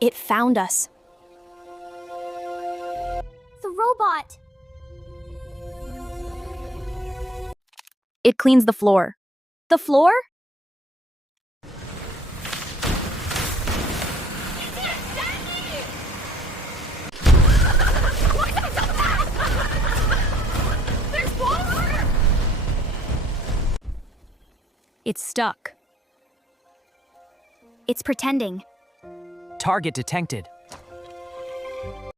It found us. The robot! It cleans the floor. The floor? It's stuck. It's pretending. Target detected.